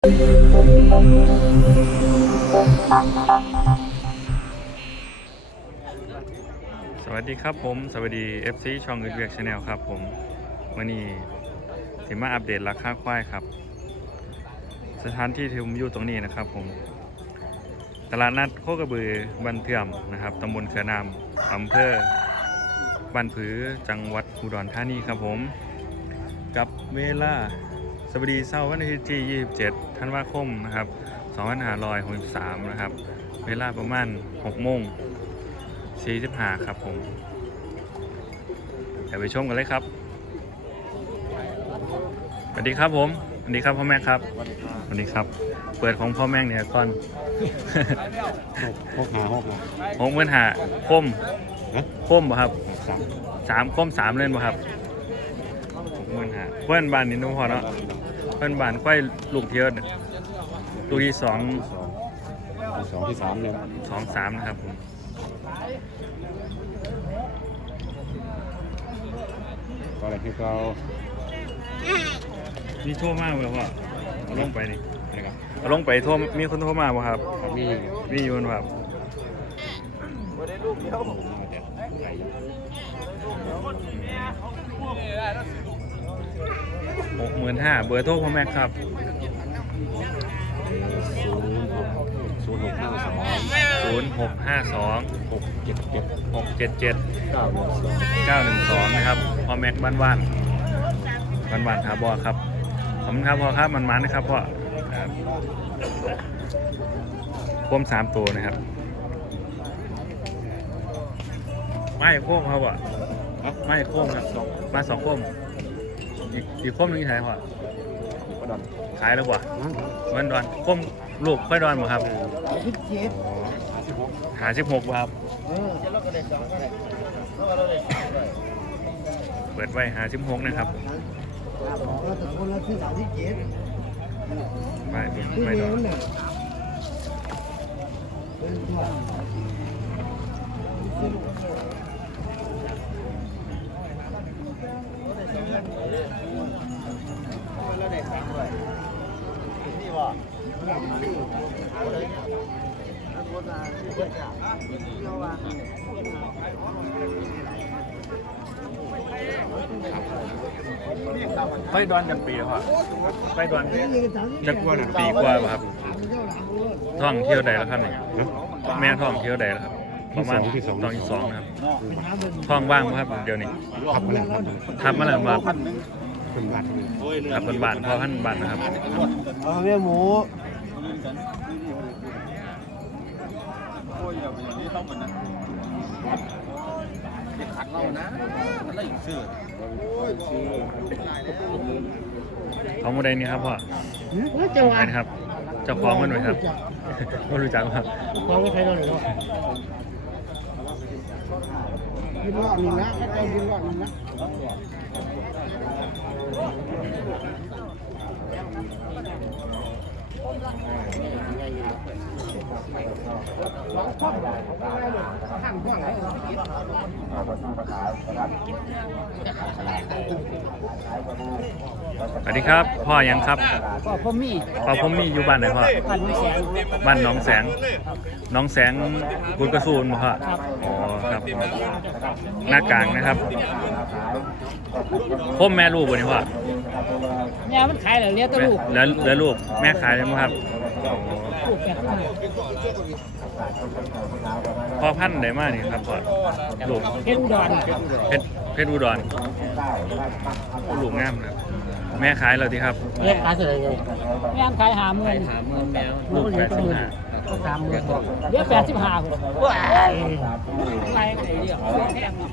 สวัสดีครับผม สวัสดี FC ช่องอึดเวียกชาแนลครับผมวันนี้ถึงมาอัปเดตราคาควายครับ สถานที่ที่ผมอยู่ตรงนี้นะครับผม ตลาดนัดโคกระบือบันเทื่อมนะครับตำบลเขือนามอำเภอบ้านผือจังหวัดอุดรธานีครับผม กับเวลาสวัสดีเสาวันอาทิตย์ที่27 ธันวาคมนะครับ2563นะครับ เวลาประมาณ6โมง45ครับผมเดี๋ยวไปชมกันเลยครับ สวัสดีครับผม สวัสดีครับพ่อแม่ครับ สวัสดีครับ เปิดของพ่อแม่เนี่ยก่อนหกหาหกหาผมเงินหาคมฮะคมบ่ครับสามสามคมสามเล่นบ่ครับผมเงินหาเพื่อนบ้านนี่นุ่งพอเนาะ เพื่อนบ้านค่อยลูกเทียดลูกที่สองสองที่สามเนี่ยสองสามนะครับผมก็อะไรที่เรามีโทรมาบ่ว่าเอาลงไปนี่อะไรกันเอาลงไปโทรมีคนโทรมาบ่ครับ มีมีอยู่นะครับไก่ หกหมื่นห้าเบอร์โทรพ่อแม่ครับศูนย์ศูนย์หกห้าสองศูนย์หกห้าสองหกเจ็ดเจ็ดหกเจ็ดเจ็ดเก้าหนึ่งสองเก้าหนึ่งสองนะครับพ่อแม็กบ้านว่านบ้านว่านทาบอครับขอบคุณครับพ่อครับมันมันนะครับพ่อครับคมสามตัวนะครับ ไม่โค้งครับอะไม่โค้งครับมาสองโค้ง อีกอีกโค้งหนึงใช่พ่อก็ดอนขายแล้วบ่นั่นมันดอนโค้งลูกค่อยดอนบ่ครับสิบเจ็ดห้าสิบหกหาสิบหกบ่ครับเออเปิดไว้หาสิบหกนะครับเราตะโกนแล้วที่สามสิบเจ็ดไม่ไม่ดอน ไฟดอนกันปีเหรอครับไฟดอนจะกว่าหนึ่งปีกว่าป่ะครับท่องเที่ยวใดแล้วครับเนี่ยแม่ท่องเที่ยวใดแล้วครับประมาณท่องที่สองนะครับท่องว่างไหมครับเดี๋ยวนี้ขับมาแล้วทับมาแล้วครับเป็นบัตรทับบนบา นพอพันบานนะครับเอาแม่หมูของโมเดลนี้ครับพ่อว่าจะไหนนะครับเจ้าของมันไหมครับไม่รู้จักครับฟังไม่ใครโดนหรอกินรอดหนึ่งนะถ้าใจกินรอดหนึ่งนะ สวัสดีครับ พ่อยังครับ ก็พ่อมีพ่อผมมีอยู่บ้านไหนพ่อ พันแสนบ้านหน้องแสงหน้องแสงบุญกระสูนบ่พ่ออ๋อครับ หน้ากลางนะครับพ่อแม่ลูกบ่นี่พ่อ แม่มันขายแล้วเลี้ยงแตลูกแล้วแล้วลูกแม่ขายได้ไหมครับลูกแก่ขึ้นมาพ่อพันธุ์ได้มากนี่ครับพ่อลูกเพชรอุดรเพชรเพชรอุดรลูกงามนะครับแม่ขายแล้วทีครับ เลี้ยงขายเสร็จเลยแม่ขายหาหมื่นหาหมื่นแมวลูกแปดสิบห้า สามหมื่นเลี้ยงแปดสิบห้าคนว้ายอะไรไม่ได้เรียกแพงเนาะ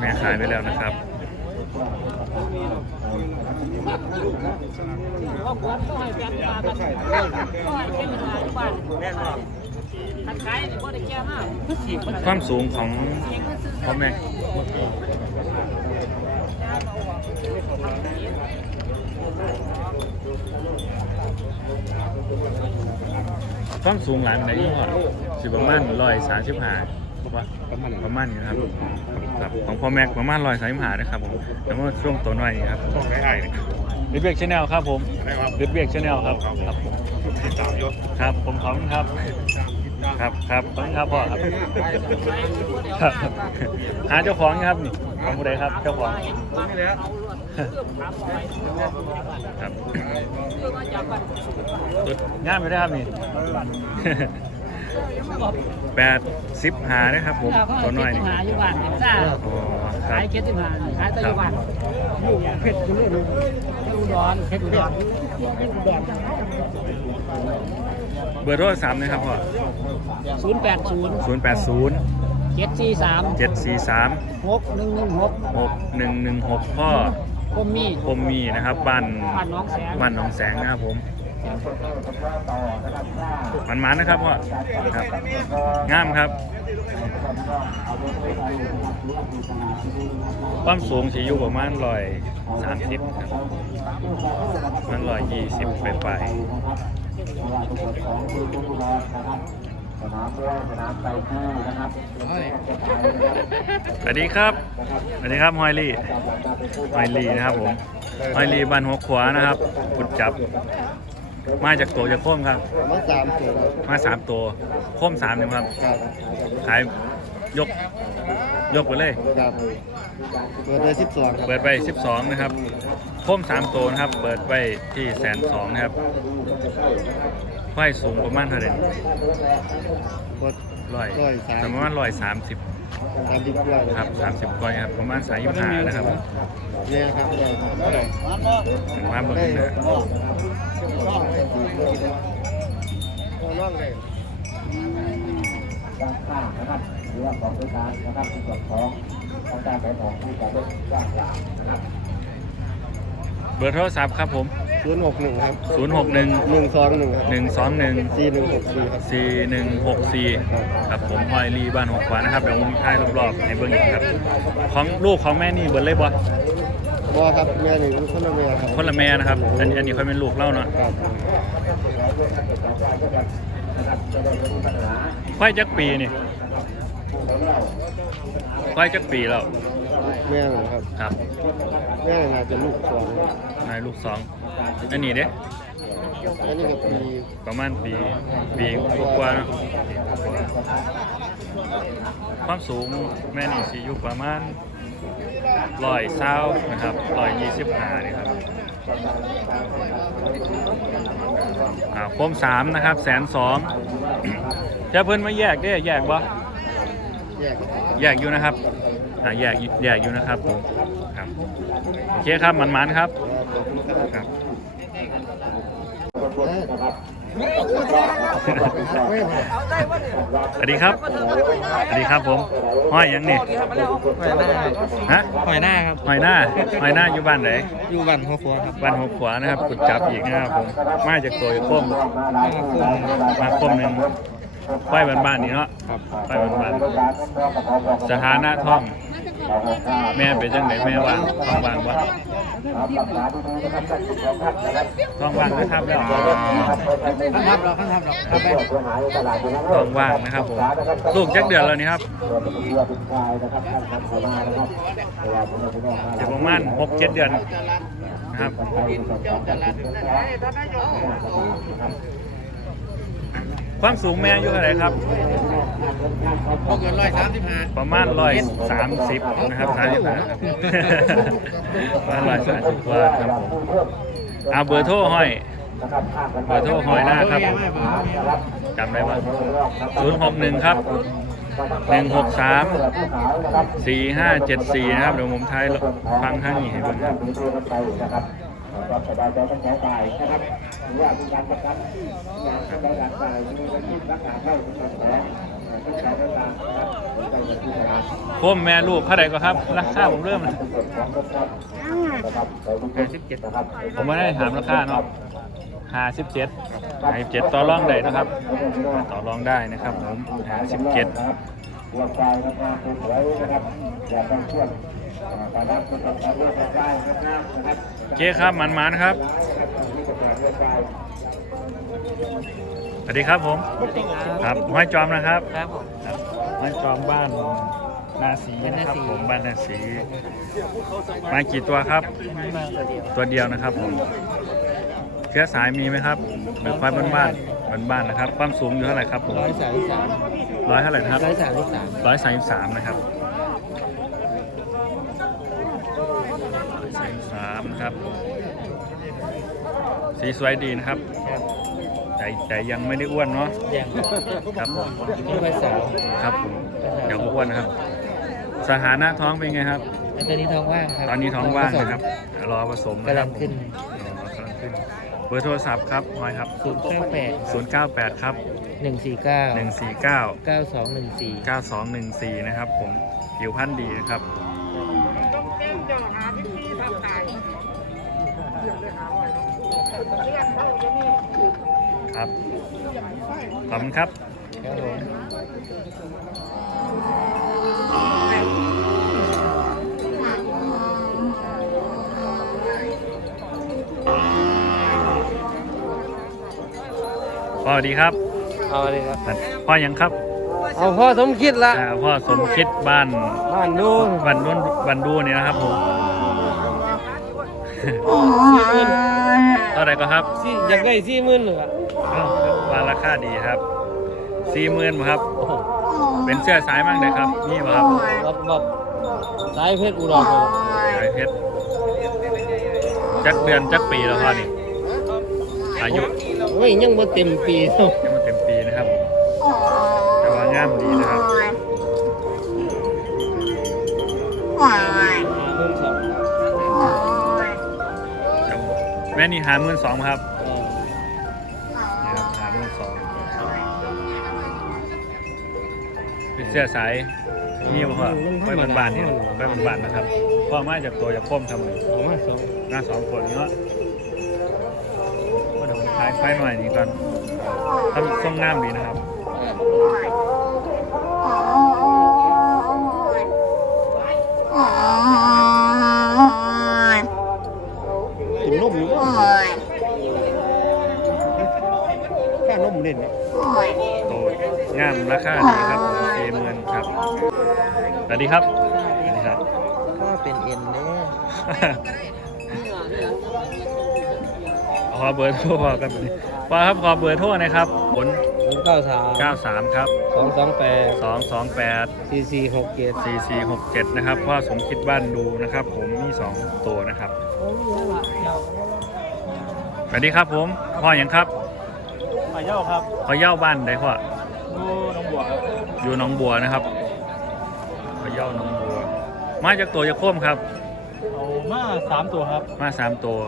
แม่ขายไปแล้วนะครับ เขาควรต้องให้แปดสิบห้ากันก็ให้แค่สิบห้าบาทถ้าขายนี่ก็ได้แก่มากความสูงของพ่อแม่ความสูงหลานไหนยี่ห้อสิประมาณร้อยสามสิบห้า ประมาณประมาณนี้นะครับครับของพ่อแม็กประมาณร้อยสามสิบห้านะครับผมแต่ว่าช่วงตัวน้อยนี่ครับต้องไอ้ไอ้อลิเบียกชาแนลครับผมได้ครับลิเบียกชาแนลครับครับผมติดตามยศครับผมขอบคุณครับครับครับขอบคุณครับพ่อครับครับหาเจ้าของอยู่ครับนี่ของผู้ใดครับเจ้าของครับตุดงามอยู่ได้อครับนี่ แปดสิบหานะครับผมตัวน้อยนี่หาอยู่บ้านจ้าอ๋อครัขายบเก็ดสิบห้าขายแต่อยู่บ้านเพชรคุณลูกอุดรเพชรอุดรเบอร์โทรศัพท์นะครับพ่อศูนย์แปดศูนย์ศูนย์แปดศูนย์เจ็ดสี่สามเจ็ดสี่สามหกหนึ่งหนึ่งหกหกหนึ่งหนึ่งหกพ่อคมมีคมมีนะครับบ้านบ้านน้องแสง บ้านหนองแสงนะครับผม มันมันๆนะครับพ่อครับงามครับ ความสูงสิอยู่ประมาณร้อยสามสิบครับมันร้อยยี่สิบไปไปสวัสดีครับ สวัสดีครับ ฮอยลี่ ฮอยลี่นะครับผม ฮอยลี่บ้านหัวขวานะครับกุดจับ มาจากตัวจากโค้มครับ มาสามตัวมาสามตัวโค้มสามหนึ่งครับครับขายยกยกไปเลย ครับเปิดได้สิบสองครับเปิดไป 12 นะครับโค้ม3ตัวนะครับ เปิดไปที่แสนสองนะครับไฟสูงประมาณเท่าไหร่เปิดร้อยร้อยสามประมาณร้อยสามสิบสามสิบกว่าครับสามสิบก้อยครับประมาณสายยี่ห้านะครับเนี่ยครับได้มาเบิ่งนะ น้องเลยเบอร์โทรศัพท์ครับผมศูนย์หกหนึ่งครับ 061หนึ่งสองหนึ่งครับ121สี่หนึ่งหกสี่ครับ4164 ครับผมฮอยลีบ้านหกขวานะครับเดี๋ยวผมถ่ายรอบๆให้เบิ่งอีกครับ ของลูกของแม่นี่เบิร์เลยบ่ บอครับเมียหนึ่งคนละเมียครับคนละแม่นะครับ อันนี้อันนี้ค่อยเป็นลูกเล่าเนาะครับควายจักปีนี่ควายจักปีแล้วเมียหนึ่งครับครับเมียหนึ่งอาจจะลูกสองนายลูกสองอันนี้เด้อันนี้ก็ปีประมาณปีปีกว่าๆเนาะความสูงแม่นี่สิอยู่ประมาณ ร้อยเศร้านะครับร้อยยี่สิบห้านี่ครับอ่าโคมสามนะครับแสนสองจะเพิ่นมาแยกได้แยกบ่แยกครับแยกอยู่นะครับอ่าแยกอยู่แยกอยู่นะครับผมครับโอเคครับมันมันๆครับครับ สวัสดีครับ สวัสดีครับผมห้อยยังนี่หอยหน้าฮะหอยหน้าครับห้อยหน้าห้อยหน้าอยู่บ้านไหนอยู่บ้านหัวครัวครับบ้านหกขวานะครับกุดจับอีกนะครับผมมาจากตัวโค้มมาโค้มหนึ่งไฟบ้านๆนี่เนาะไฟบ้านๆสถานะท่อง แม่เป็นจังไหนแม่ว่างท้องว่างวะท้องว่างนะครับแล้วข้างทับเราข้างทับเราเข้าไปท้องว่างนะครับผมลูกจักเดือนแล้วนี่ครับเดี๋ยวประมาณหกเจ็ดเดือนนะครับ ความสูงแม่อยู่เท่าไหร่ครับพอเกินร้อยสามสิบห้าประมาณร้อยสามสิบนะครับสามสิบครับ ประมาณร้อยสามสิบกว่าครับผมเอาเบอร์โทรห้อย เบอร์โทรห้อยหน้าครับจำได้ป่ะศูนย์หกหนึ่งครับหนึ่งหกสามสี่ห้าเจ็ดสี่นะครับเดี๋ยวผมทายฟังข้างนี้ให้เบิ่งครับ พ่มแม่ลูกเท่าไหร่ก็ครับราคาผมเริ่มห้าสิบเจ็ดผมไม่ได้ถามราคาเนาะห้าสิบเจ็ดห้าสิบเจ็ดต่อรองได้นะครับ ต่อรองได้นะครับผมห้าสิบเจ็ดเจ๊ครับมันมันๆครับ สวัสดีครับผมครับห้อยจอมนะครับครับผมครับห้อยจอมบ้านนาสีบ้านนะนาครับสีผมบ้านนาสีมากี่ตัวครับมาตัวเดียวตัวเดียวนะครับผมเชื้อสายมีไหมครับหรือควายบ้านบ้านบ้านบ้านๆนะครับ ความสูงอยู่เท่าไหร่ครับผมร้อยสามสิบสามร้อยเท่าไหร่นะครับร้อยสามสิบสามร้อยสามสิบสามนะครับสามสามนะครับ สีสวยดีนะครับครับ แต่แต่ยังไม่ได้อ้วนเนาะแดงครับผมนี่ใบสาวครับผมเดี๋ยวอ้วนนะครับ สถานะท้องเป็นไงครับอันตัวนี้ท้องว่างครับตอนนี้ท้องว่างนะครับเดี๋ยวรอผสมนะกำคลัรับงขึ้นอ๋อกำลังขึ้นเบอร์โทรศัพท์ครับพลอยครับ ศูนย์เก้าแปด098 ครับ หนึ่งสี่เก้า149 เก้าสองหนึ่งสี่9214 นะครับผมผิวพันธุ์ดีนะครับ ครับ ขอบคุณครับครับผมพ่อสวัสดีครับเอาเลยครับ พ่อยังครับเอาพ่อสมคิดละอ่าพ่อสมคิดบ้านบ้านดูนบันนุ่นบันดูเนี่ยนะครับผมสี่หมื่นเท่าไหร่ก็ครับสี่อยากได้สี่หมื่นเหรออ้าวว่า ราคาดีครับสี่หมื่นครับ เป็นเสื้อสายมั่งเลยครับ นี่บ่ครับรับรับสายเพชรอุดรครับสายเพชรจักเดือนจักปีแล้วพ่อนี่อายุโอ้ยยังบ่เต็มปีเท่ายังไม่เต็มปีนะครับ แต่ว่างามดีนะครับหมื่นสองแม่นี่หาหมื่นสองครับ สื้อสายนี่บ่พ่อไปบานๆนี่ไปบานๆนะครับพ่อมาจากตัวจากพ่มครับผมเอามาสองหน้าสองคนนี้เนาะก็เดี๋ยวผมท้ายไฟหน่อยนี่ก่อนทำส้มงามดีนะครับกินนมอยู่แค่นมเล่นเนี่ยโตงามราคาดีครับ วัสดีครับสวัสดีครับ ก็เป็นเอ็นเน่ขอเบอร์โทรพอกันพอครับขอเบอร์โทรหนะครับผลศูนย์เก้าสาม93 ครับ สองสองแปด228 สี่สี่หกเจ็ด4467 นะครับพ่อสมคิดบ้านดูนะครับ ผมมี 2 ตัวนะครับสวัสดีครับผมพ่ออย่างครับมาเย้าครับพ่อเย่าบ้านได้พ่อดูน้องบัวครับอยู่หนองบัวนะครับพ่อ เย่าหนองบัว มาจากตัวจะโค้มครับ เอามาสามตัวครับมาสามตัว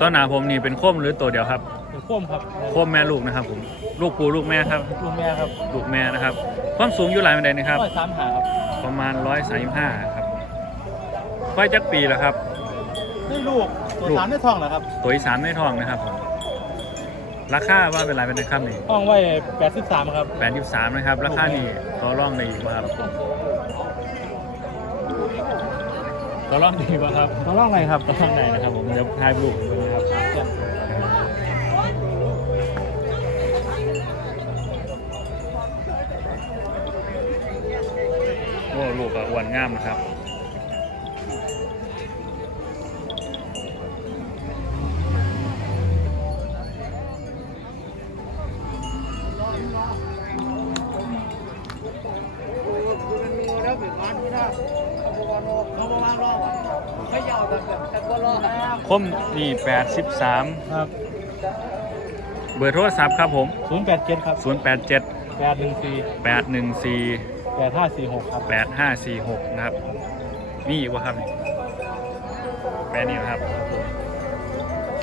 ต้นหนาผมนี่เป็นโค้มหรือตัวเดียวครับเป็นข้มครับโค้มแม่ลูกนะครับผมลูกปูลูกแม่ครับ ลูกแม่ครับลูกแม่นะครับ ความสูงอยู่หลายปันไดนะครับร้อยสามหาครับประมาณร้อยสามห้าครับค่อยจักปีแล้วครับนี่ลูกตัวลูกสามได้ท้องเหรอครับตัวอีสานไม่ทองนะครับผมราคาว่าเป็นไรเป็นนะครับนี่ท้องไว้แปดสิบสามครับแปดสิบสามนะครับ ราคานี่ต่อร่องได้อยู่ครับ ต่อร่องดีป่ะครับท้องร่องอะไรครับต่อร่องไหนนะครับผมเดี๋ยวถ่ายรูปดูนะครับโอ้ลูกอะอ้วนงามนะครับ คมนี่ 83 ครับเบอร์โทรศัพท์ครับผม ศูนย์แปดเจ็ดครับ087 แปดหนึ่งสี่814 แปดห้าสี่หกครับ8546 นะครับ มีอีกวะครับนี่แม่นี่นะครับ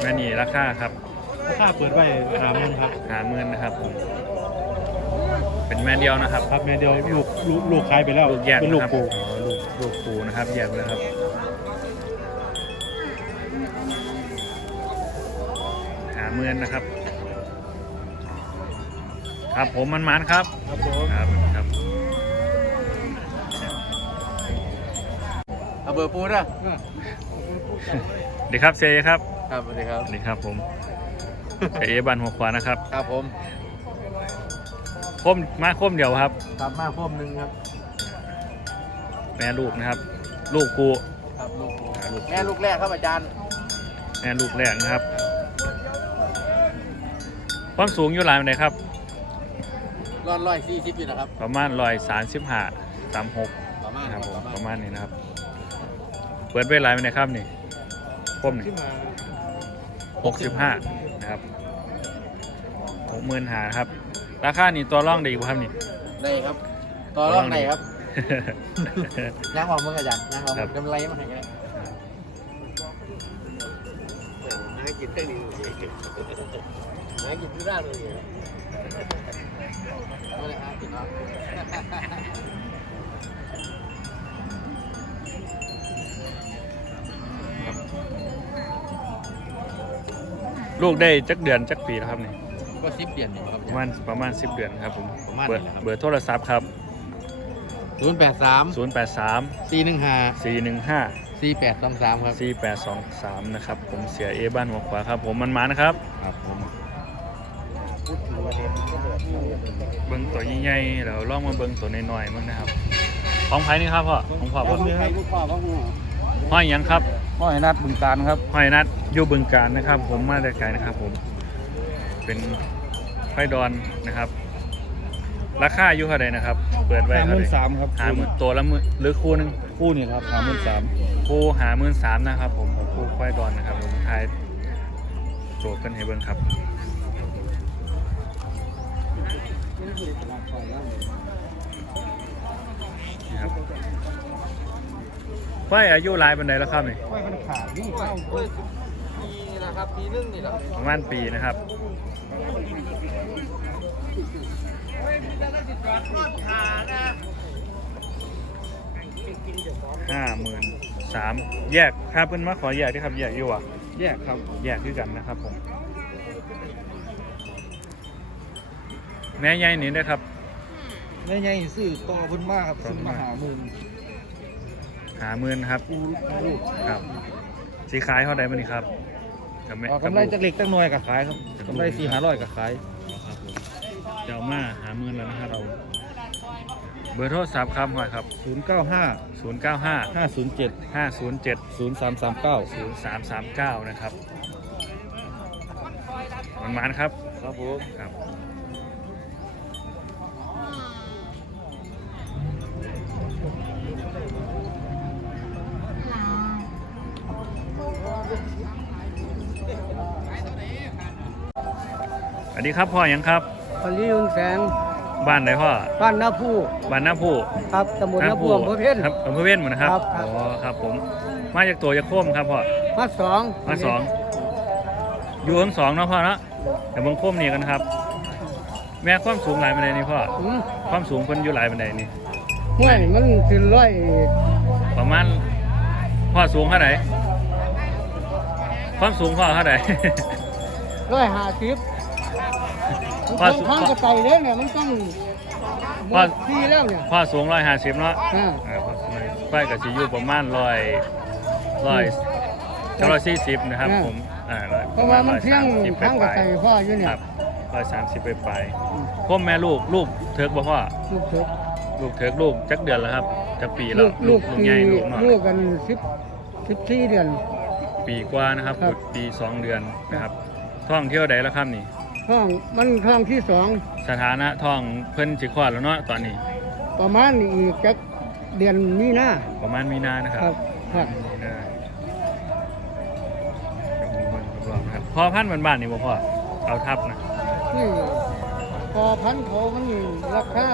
แม่นี่ราคาครับราคาเปิดไว้หาเงินครับ หาเงินนะครับผม เป็นแม่เดียวนะครับ ครับแม่เดียวลูกลูกลูกขายไปแล้ว ลูกแยกเป็นลูกนะครับปู อ๋อลูกลูกปูนะครับแยกไปแล้วครับ เมือนนะครับ ครับผมมันมันๆครับ ครับผมครับครับเอาเบอร์ปูนะดีครับเซครับ ครับสวัสดีครับสวัสดีครับผมเซเอบันหัวขวานะครับ ครับผมคมมาคมเดียวครับ ครับมาคมหนึ่งครับ แม่ลูกนะครับ ลูกกูครับลูกอ่าลูกแม่ลูกแรกครับอาจารย์แม่ลูกแรกนะครับ ความสูงอยู่หลายปานใดครับ ร้อยร้อยสี่สิบอยู่นะครับ ประมาณร้อยสามสิบห้าสามหกประมาณนะครับผมประประมาณมาณนี้นะครับ เปิดไว้หลายปานใดครับนี่คมนี่ขึ้นมาหกสิบห้านะครับหกหมื่นหาครับ ราคานี่ตัวร่องดีกว่าครับนี่ ได้ครับ ต่อรอบไหนครับย่างหอมเมื่ออาจารย์ย่างหอมครับกำไรมาให้ไงหากินได้ดีหากินที่ร้านเลยไม่ได้หากินเนาะลูกได้จักเดือนจักปีแล้วครับนี่ก็สิบเดือนอยู่ครับประมาณประมาณ10เดือนครับผมประมาณเบอร์นี้แหละครับเบอร์โทรศัพท์ครับ ศูนย์แปดสาม083 สี่หนึ่งห้า415 สี่แปดสองสามครับ 4823 นะครับ ผมเสียเอบ้านหัวขวาครับ ผมมันมานะครับ ครับผม เบิ้งตัวใหญ่ๆแล้วลองมาเบิ้งตัวน้อยๆมั้งนะครับของไผ่นี่ครับพ่อของพ่อพ่อลูกพ่อพ่อหูห้อยหยังครับพ่อให้นัดบึงการครับห้อยนัดอยู่บึงการนะครับ ผมมาแต่ไกลนะครับ ผม เป็นไฟดอนนะครับ ราคาอยู่เท่าไหร่นะครับ เปิดไว้ห้าหเท่ามื่ไหนร่สามครับหาหมื่นตัวละหมื่นหรือคู่หนึง คู่นี่ครับห้าหมื่นสามคู่หาหมื่นสามนะครับผมของคู่ควายดอนนะครับผมทายโจทย์กันให้เบิ้งครับ นี่ครับควายอายุหลายปันใดแล้วครับนี่ค่อยมันขาดนี่เข้าปีนะครับปีนึงนี่แหละประมาณปีนะครับห้าหมื่นสามแยกครับเพิ่นมาขอแยกด้วยครับแยกอยู่อะแยกครับแยกคือกันนะครับผม แม่ใหญ่นี่นะครับไม่ไงซื้อต่อเพิ่นมากครับซื้อมาหาหมื่นหาหมื่นครับกูลูกครับสีขายเท่าไหร่บ้างนี่ครับกับแม่อ๋อกำไรจากเล็กตั้งน้อยกับขายครับกำไรสี่ห้าร้อยกับขายครับผมเจ้ามาหาหมื่นแล้วนะครับเราเบอร์โทรศัพท์ครับหอยครับ ศูนย์เก้าห้า095 ห้าศูนย์เจ็ด507 ศูนย์สามสามเก้า0339 นะครับมันมันๆครับ ครับผม ครับ วัสดีครับพ่อหยังครับ ตอนนี้ยุงแสงบ้านไหนพ่อบ้านนาผู้บ้านน้าผู้ครับตำบลนาผู้อำเภอเพชรครับอำเภอเพชรหมดนะครับครับครับ อ๋อครับผมมาจากตัวจากโค้มครับพ่อมาสองมาสองอยู่ทั้งสองเนาะพ่อเนาะแต่เบิ่งโค้มนี่กันครับ แม่ความสูงหลายบันไดนี่พ่ออืมความสูงเพิ่นอยู่หลายบันไดนี่ห้วยมันสิร้อยประมาณพ่อสูงเท่าไหร่ความสูงพ่อเท่าไหร่ ร้อยห้าสิบ ว่ามันทางกระไตเลยเนี่ยมันต้องว่าที่แล้วเนี่ยพ่อสูงร้อยห้าสิบเนาะอ่าเออพ่อสูงไปกับสิอยู่ประมาณร้อยร้อยจะร้อยสี่สิบนะครับผมอ่าร้อยเพราะว่ามันเพียงสิบไปทางปกระลายไตพ่ออยู่คเนี่ยรับร้อยสามสิบไปปลายพ่อแม่ลูกลูกเถิกบ่พ่อลูกเถิกลูกเถิกลูกจักเดือนแล้วครับจักปีแล้ลูวกลูกลูกปีใหญ่ลูกน้อยลูกกันสิบสิบสี่เดือน ปีกว่านะครับครับปีสองเดือนนะครับท่องเที่ยวใดแล้วครับนี่ ท้องมันท้องที่สองสถานะท่องเพิ่นสิคลอดแล้วเนาะตอนนี้ ประมาณอีกจักเดือนมีนาประมาณมีนานะครับครับครับมีนาเดี๋ยวผมเบิ่งรอบๆนะครับพอพันธุ์บ้านๆนี่บ่พ่อเอาทับนะนี่พอพันธุ์เขามันราคา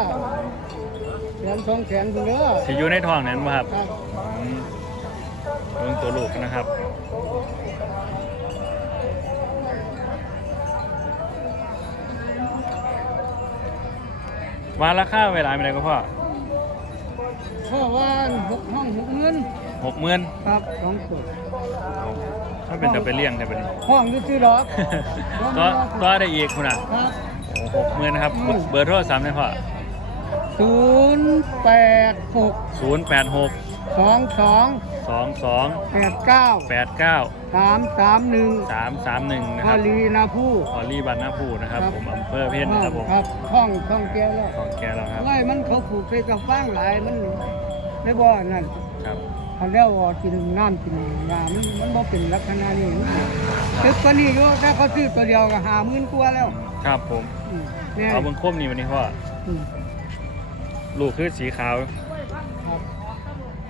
แสนสองแสนเด้อที่อยู่ในท้องนั้นบ่ครับครับอืมเบิ่งตัวลูกนะครับ ว่าราคาเวลาเป็นไรก็พ่อเพราะว่าหกห้องหกเงินหกหมื่นครับสองตัวถ้าเป็นจะไปเลี้ยงได้ปะนี่ห้องอยู่ที่ดอกก็ก็ได้อีกคุณอะครับหกหมื่นนะครับอืมเบอร์โทรศัพท์เลยพ่อศูนย์แปดหกศูนย์แปดหก สองสองสองสองแปดเก้าแปดเก้าสามสามหนึ่งสามสามหนึ่งนะคมารับลีนาผู้ พอลี่บันนาพูนะครับ ครับ ผมอำเภอเพชรนะครับผมครับห้องท่องเที่ยวแล้วของแกแล้วครับไล่มันเขาผูกใส่กระฟ้างหลายมันในบ่อนั่นครับเขาเรียกว่ากินน้ำกินยามันมันบ่เป็นลักษณะนี้ตึกกว่านี้อยู่ถ้าเขาซื้อตัวเดียวก็หาหมื่นกว่าแล้วครับผมอืมแน่เอาเบิ่งคมนี่วันนี้พ่ออืมลูกคือสีขาวครับ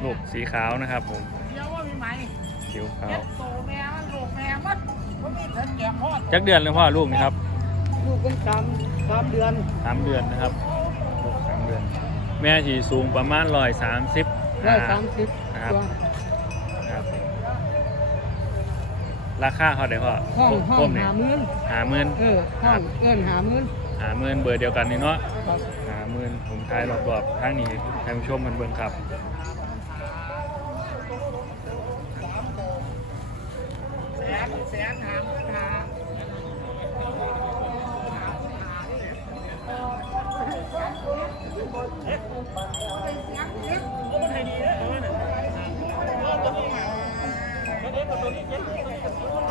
ลูกสีขาวนะครับผมเดี๋ยวว่ามีไหมผิวขาวเฮ็ดโตแม่มันลูกแม่มันบ่มีเถิดแกมฮอดจักเดือนเลยพ่อลูกนี่ครับลูกเป็นสามสามเดือนสามเดือนนะครับลูกสามเดือน แม่ที่สูงประมาณร้อยสามสิบร้อยสามสิบครับตัวครับ ราคาเขาได้พ่อห้องห้อคงมนี่หาหมื่นหาหมื่นเออห้องเอิ้นหาหมื่นหาหมื่นเบอร์เดียวกันนี่เนาะครับหาหมื่นผมทายรอบๆทั้งนี้ท่านผู้ชมมันเบิ่งครับ นแสนหามปัญหา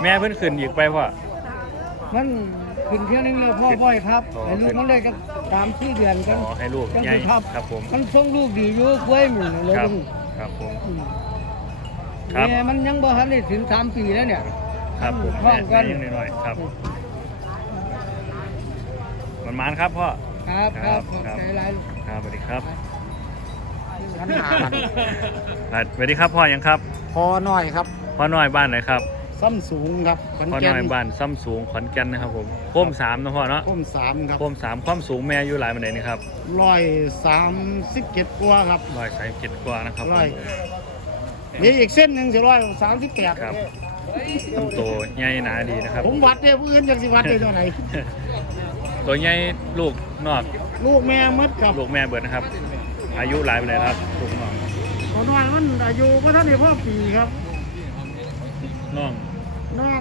แม่เพิ่นขึ้นอีกไปพ่อ มันขึ้นเที่ยวนึงเลยพ่อบ่อยครับอ๋อไอ้ลูกมันเลยก็ตามที่เดือนกันอ๋อให้ลูกจังใหญ่สิครับครับผมมันส่งลูกดีอยู่กล้วยมันเลยครับลูกครับผมอืมครับ แม่มันยังบ่ทันได้ถึงสามปีแล้วเนี่ย ครับผมพร้อแม่มกันแม่ยังน้อยๆครับมันมานครับพ่อ ครับครับขอบครับใจหลายลูกครับสวัสดีครับชั้นหามันครับสวัสดีครับพ่อยังครับ พอหน่อยครับ พ่อน้อยบ้านไหนครับ ซ้ำสูงครับขอนพ่อแก่น้อยนบ้านซ้ำสูงขอนแก่นนะครับผมโค้มสามนะพ่อเนาะก้มสามครับโค้มสามความสูงแม่อยู่หลายมันไหนนี่ครับร้อยสามสิบเจ็ดกว่าครับ ร้อยสายเจ็ดกว่านะครับร้อย นี่อีกเส้นหนึ่งสิร้อยสามสิบแปดครับ ลำตัวใหญ่หนาดีนะครับ ผมวัดเนี่ยผู้อื่นจากสิวัดได้เท่าไหร่ตัวใหญ่ลูกนอก ลูกแม่มดครับลูกแม่เบิดนะครับ อายุหลายไปเลยครับลูกน้องขอน้อยมันอายุพระท่านในพ่อปีครับน้องน้อง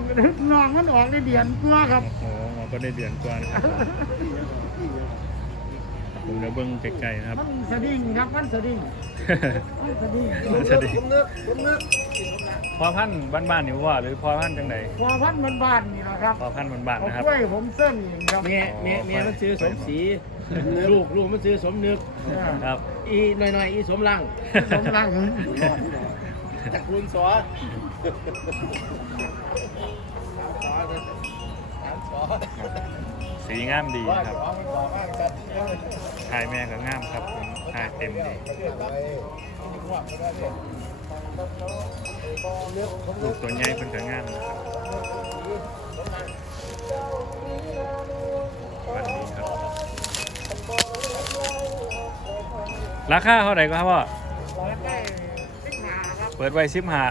น้องมันออกได้เดือนกว่าครับโอ้โหก็ได้เดือนกว่านะครับผมจะเบิ้งไกลๆนะครับ มันสะดิ่งครับ มันสะดิ่งมันสะดิ่งมันสะดิ่ง พอพันธุ์บ้านๆนี่ว่าหรือพอพันธุ์จังไดพอพันมันบ้านนี่นะครับพอพันธุ์บ้านๆเอานะครับกล้วยผมเส้นเองครับเมียเมียเมียมันซื้อสมศรีลูกลูกมันซื้อสมนึก ครับ อีหน่อยหน่อยๆอีสมรังสมรังจากคุณสอสีงามดีนะครับถ่ายแม่ก็งามครับผมถ่ายเต็มดี ลูกตัวใหญ่เป็นก็งามนะครับวันนี้ครับ ราคาเท่าไหร่ก็ครับพ่อได้สิบหาครับเปิดไว้สิบห้า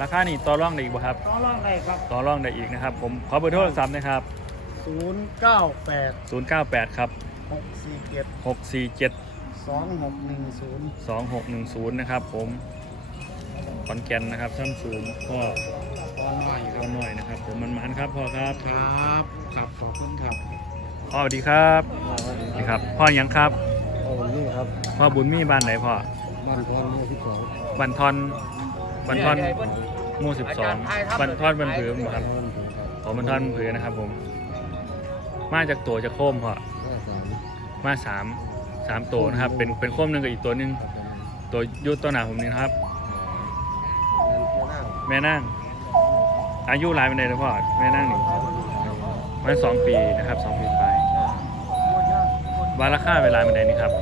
ราคานี่ต่อรองได้อีกบ่ครับต่อรองได้ครับ ต่อรองได้อีกนะครับ ผมขอเบอร์โทรศัพท์นะครับศูนย์เก้าแปด098 ครับหกสี่เจ็ด647สองหกหนึ่งศูนย์2610 นะครับผม ขอนแก่นนะครับซ้ำสูงพ่อตอนหน่อยคพ่รัอบหน่อยนะครับ ผมมันมันครับพ่อครับครับครับขอบคุณครับพ่อสวัสดีครับนี่ครับพ่อหยังครับโอ้นี่ครับพ่อบุญมีบ้านไหนพ่อบ้านทองเนี่ยที่สองบันทอนบันทอนหมู่12บันทอนบันผือบ่ครับขอบันทอนบันผือนะครับ ผม มาจากตัวจากโคมพ่อมาสามสามตัวนะครับ เป็นเป็นโคมหนึ่งกับอีกตัวหนึ่งตัวยุตัวหนาผมนี่นะครับ แม่นั่ง อายุหลายเป็นไงเลยพ่อแม่นั่งนี่มันสองปีนะครับสองปีไปวานราคาเวลาเป็นไงนี่ครับ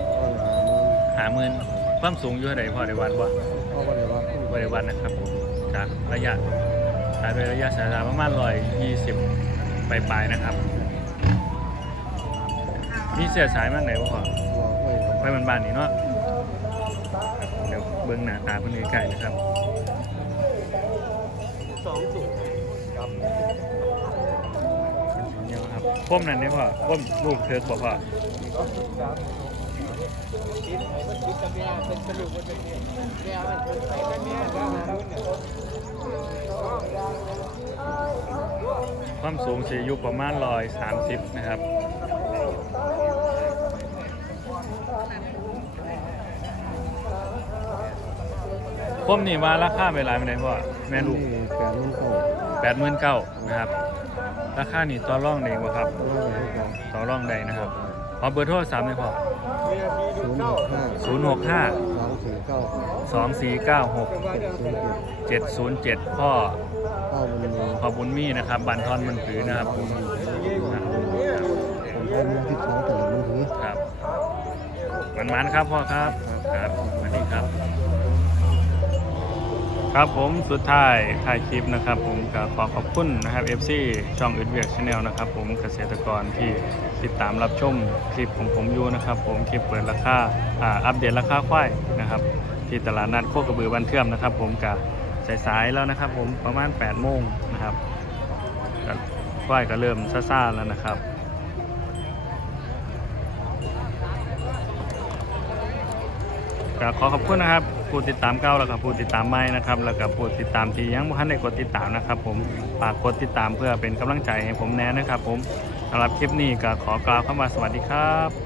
หาหมื่นความสูงอยู่เท่าไหร่พ่อในวันบ่บริวันนะครับผมจากระยะสายโดยระยะสายตาประมาณร้อยยี่สิบปลายๆนะครับ มีเสียสายมากไหนบ่พ่อไปมันบานนี่เนาะเดี๋ยวเบิ้งหน้าตาเพิ่นไกลๆนะครับ เดี๋ยวครับพวมนั้นได้พ่อพวมลูกเทิร์กบอกพ่อความสูงจะอยู่ประมาณร้อยสามสิบนะครับพวมนี่ว่าราคาเวลาเป็นไงพ่อแม่ลูกแปดหมื่นเก้า ดหมื่นเก้านะครับ ราคานี่ต่อรองได้บ่ครับต่อรองได้นะครับขอเบอร์โทรศัพท์หน่อยพ่อศูนย์หกห้าศูนย์หกห้าเก้าสองสี่เก้าหกเจ็ดศูนย์เจ็ดเจ็ดศูนย์เจ็ดพ่อเก้าบุญมีพ่อบุญมีนะครับ บันทอนมันผือนะครับผมเอาเงินที่สองแต่ละมือถือครับมันมันๆครับพ่อครับ ครับสวัสดีครับ ครับผมสุดท้ายถ่ายคลิปนะครับผมก็ขอขอบคุณนะครับ FC ช่องอึดเวียกชาแนลนะครับผมเกษตรกรที่ติดตามรับชมคลิปของผมอยู่นะครับผมคลิปเปิดราคาอ่าอัปเดตราคาควายนะครับที่ตลาดนัดโคกระบือบันเทื่อมนะครับผมกับสายๆแล้วนะครับผมประมาณ8โมงนะครับควายก็เริ่มซ่าๆแล้วนะครับก็ขอขอบคุณนะครับ ผู้ติดตามเก่าแล้วก็ผู้ติดตามใหม่นะครับแล้วก็ผู้ติดตามที่ยังไม่ทันได้กดติดตามนะครับผมฝากกดติดตามเพื่อเป็นกำลังใจให้ผมแน่นะครับผมสำหรับคลิปนี้ก็ขอกล่าวคำว่าสวัสดีครับ